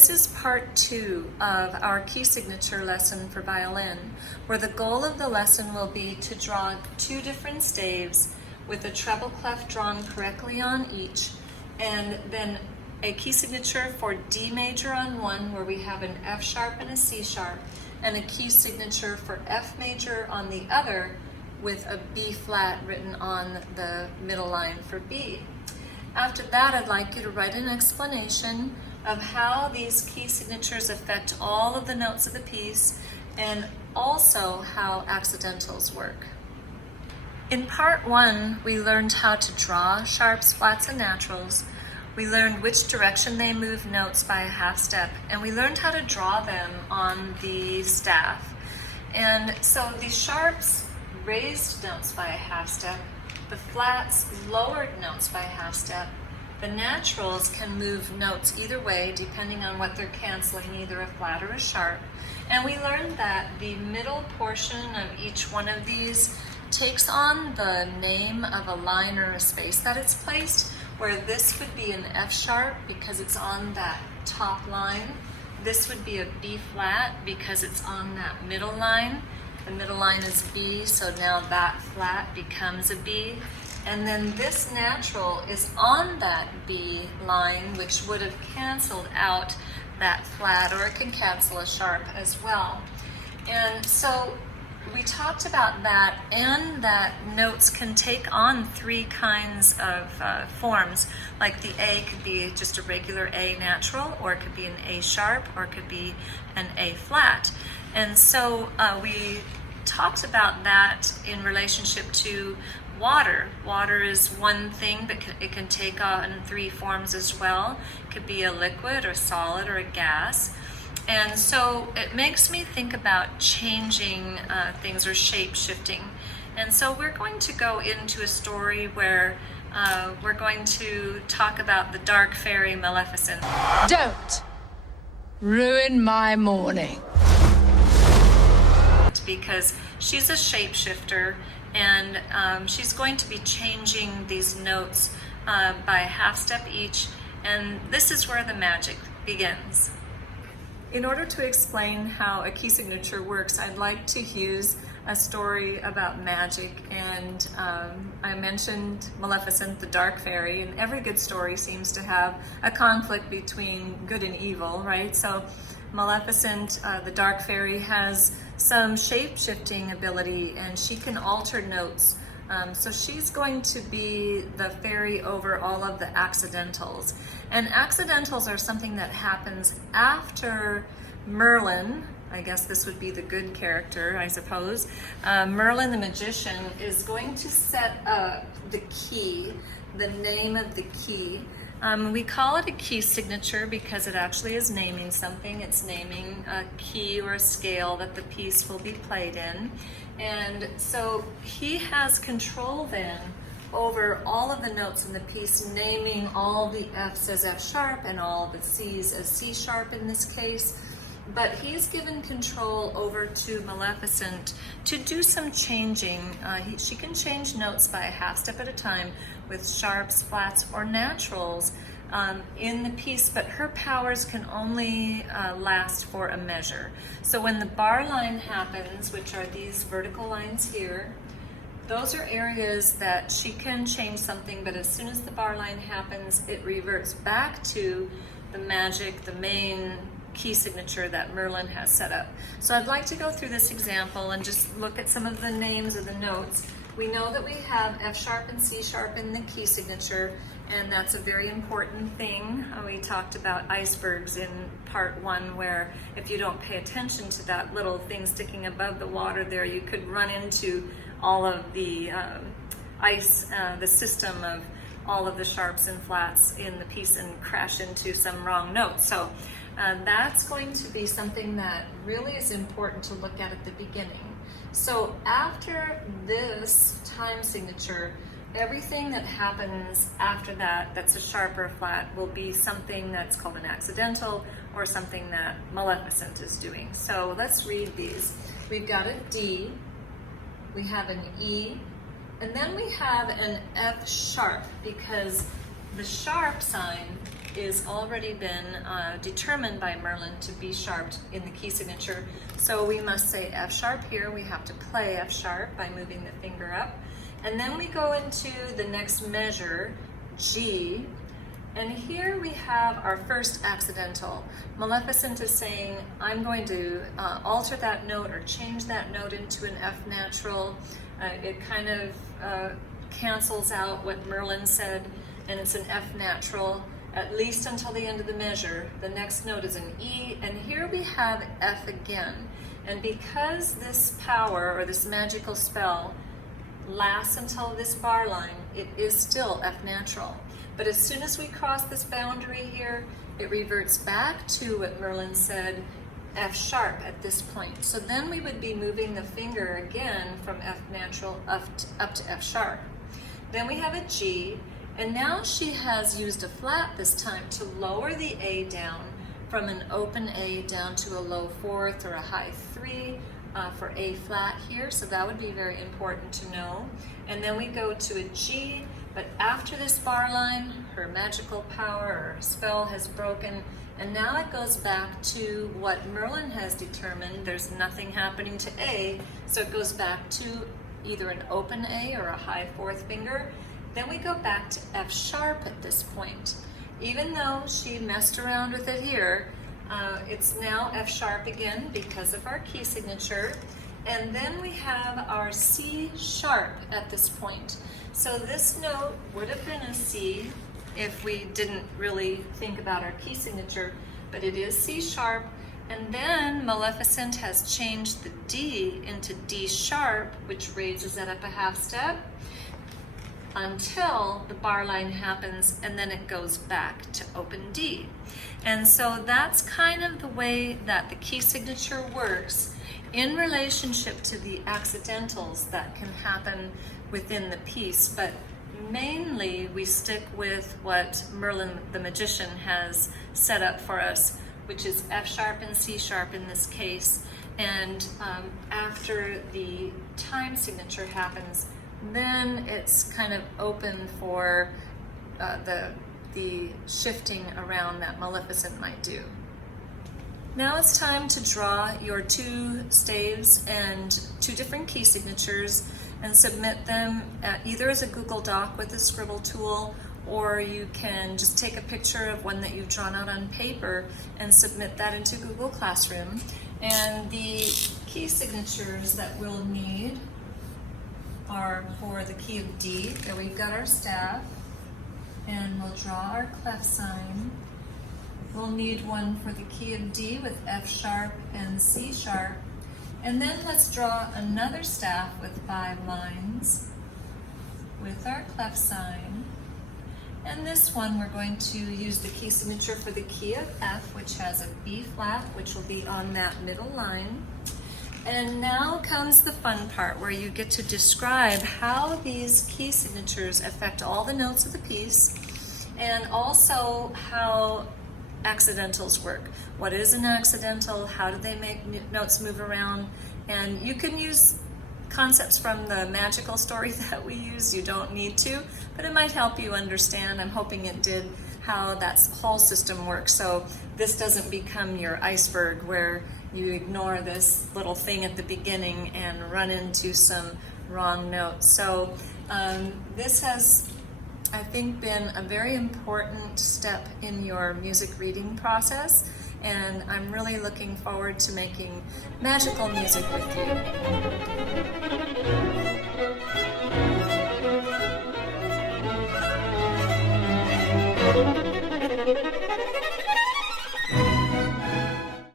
This is part 2 of our key signature lesson for violin, where the goal of the lesson will be to draw 2 different staves with a treble clef drawn correctly on each, and then a key signature for D major on one, where we have an F sharp and a C sharp, and a key signature for F major on the other with a B flat written on the middle line for B. After that, I'd like you to write an explanation of how these key signatures affect all of the notes of the piece, and also how accidentals work. In part 1, we learned how to draw sharps, flats, and naturals. We learned which direction they move notes by a half step, and we learned how to draw them on the staff. And so the sharps raised notes by a half step, the flats lowered notes by a half step, the naturals can move notes either way depending on what they're canceling, either a flat or a sharp. And we learned that the middle portion of each one of these takes on the name of a line or a space that it's placed, where this would be an F sharp because it's on that top line. This would be a B flat because it's on that middle line. The middle line is B, so now that flat becomes a B. And then this natural is on that B line, which would have canceled out that flat, or it can cancel a sharp as well. And so we talked about that, and that notes can take on 3 kinds of forms. Like the A could be just a regular A natural, or it could be an A sharp, or it could be an A flat. And so we talked about that in relationship to water. Water is one thing, but it can take on 3 forms as well. It could be a liquid or solid or a gas. And so it makes me think about changing things, or shape shifting. And so we're going to go into a story where we're going to talk about the dark fairy Maleficent. Don't ruin my morning. Because she's a shapeshifter, and she's going to be changing these notes by a half step each, and this is where the magic begins. In order to explain how a key signature works, I'd like to use a story about magic, and I mentioned Maleficent, the dark fairy, and every good story seems to have a conflict between good and evil, right? So Maleficent, the dark fairy, has some shape-shifting ability, and she can alter notes. So she's going to be the fairy over all of the accidentals. And accidentals are something that happens after Merlin. I guess this would be the good character, I suppose. Merlin the magician is going to set up the key, the name of the key. We call it a key signature because it actually is naming something. It's naming a key or a scale that the piece will be played in. And so he has control then over all of the notes in the piece, naming all the F's as F sharp and all the C's as C sharp in this case. But he's given control over to Maleficent to do some changing. She can change notes by a half step at a time with sharps, flats, or naturals in the piece, but her powers can only last for a measure. So when the bar line happens, which are these vertical lines here, those are areas that she can change something, but as soon as the bar line happens, it reverts back to the magic, the main key signature that Merlin has set up. So I'd like to go through this example and just look at some of the names of the notes. We know that we have F sharp and C sharp in the key signature, and that's a very important thing. We talked about icebergs in part 1, where if you don't pay attention to that little thing sticking above the water there, you could run into all of the ice, the system of all of the sharps and flats in the piece, and crash into some wrong notes. So that's going to be something that really is important to look at the beginning. So after this time signature, everything that happens after that that's a sharp or a flat will be something that's called an accidental, or something that Maleficent is doing. So let's read these. We've got a D, we have an E, and then we have an F sharp, because the sharp sign is already been determined by Merlin to be sharped in the key signature. So we must say F sharp here. We have to play F sharp by moving the finger up. And then we go into the next measure, G. And here we have our first accidental. Maleficent is saying, I'm going to alter that note or change that note into an F natural. It kind of cancels out what Merlin said, and it's an F natural, at least until the end of the measure. The next note is an E, and here we have F again. And because this power, or this magical spell, lasts until this bar line, it is still F natural. But as soon as we cross this boundary here, it reverts back to what Merlin said, F sharp at this point. So then we would be moving the finger again from F natural up to F sharp. Then we have a G, and now she has used a flat this time to lower the A down from an open A down to a low fourth or a high three for A flat here, so that would be very important to know. And then we go to a G, but after this bar line, her magical power or spell has broken, and now it goes back to what Merlin has determined. There's nothing happening to A, so it goes back to either an open A or a high fourth finger. Then we go back to F sharp at this point. Even though she messed around with it here, it's now F sharp again because of our key signature. And then we have our C sharp at this point. So this note would have been a C if we didn't really think about our key signature, but it is C sharp. And then Maleficent has changed the D into D sharp, which raises it up a half step until the bar line happens, and then it goes back to open D. And so that's kind of the way that the key signature works in relationship to the accidentals that can happen within the piece. But mainly we stick with what Merlin the magician has set up for us, which is F sharp and C sharp in this case. And after the time signature happens, then it's kind of open for the shifting around that Maleficent might do. Now it's time to draw your two staves and two different key signatures and submit them either as a Google Doc with the scribble tool, or you can just take a picture of one that you've drawn out on paper and submit that into Google Classroom. And the key signatures that we'll need are for the key of D. There we've got our staff, and we'll draw our clef sign. We'll need one for the key of D with F sharp and C sharp. And then let's draw another staff with 5 lines with our clef sign. And this one we're going to use the key signature for the key of F, which has a B flat, which will be on that middle line. And now comes the fun part where you get to describe how these key signatures affect all the notes of the piece, and also how accidentals work. What is an accidental? How do they make notes move around? And you can use concepts from the magical story that we use. You don't need to, but it might help you understand. I'm hoping it did, how that whole system works. So this doesn't become your iceberg where you ignore this little thing at the beginning and run into some wrong notes. So this has, I think, been a very important step in your music reading process, and I'm really looking forward to making magical music with you.